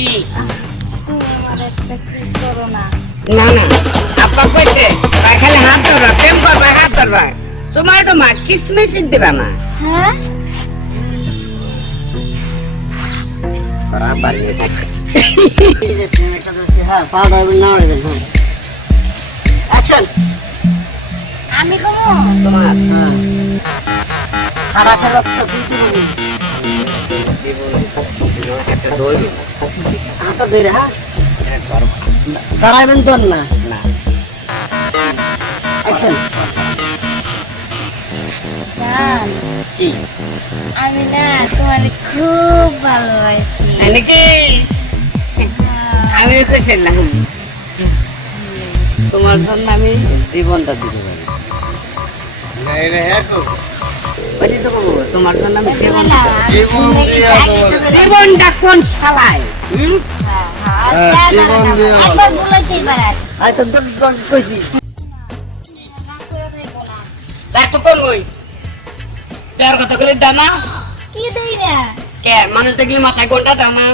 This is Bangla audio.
কি না না। না আপা কইছে তাই খালি হাত ধরবা প্রেম করবা হাত ধরবা। তোমার তো মা কিসমিস দিবা না। হ্যাঁ? থাকে না অ্যাকশন আমি কোনো তোমার হ্যাঁ। খারাপ রক্ত কি হ্যাঁ দাঁড়াইবেন তো না না আমি না তোমার খুব ভালোবাসি নাকি আমি ছিলাম তোমার জন্য আমি জীবনটা দিতে পারি তোমার জন্য আমি জীবন কি জীবনটা কোন শালায়? জীবন দিয়ে আই তো কইছি তো কোন তার কথা কি দেই না? কে? মানুষ দেখি মাথায় কোনটা দাও না।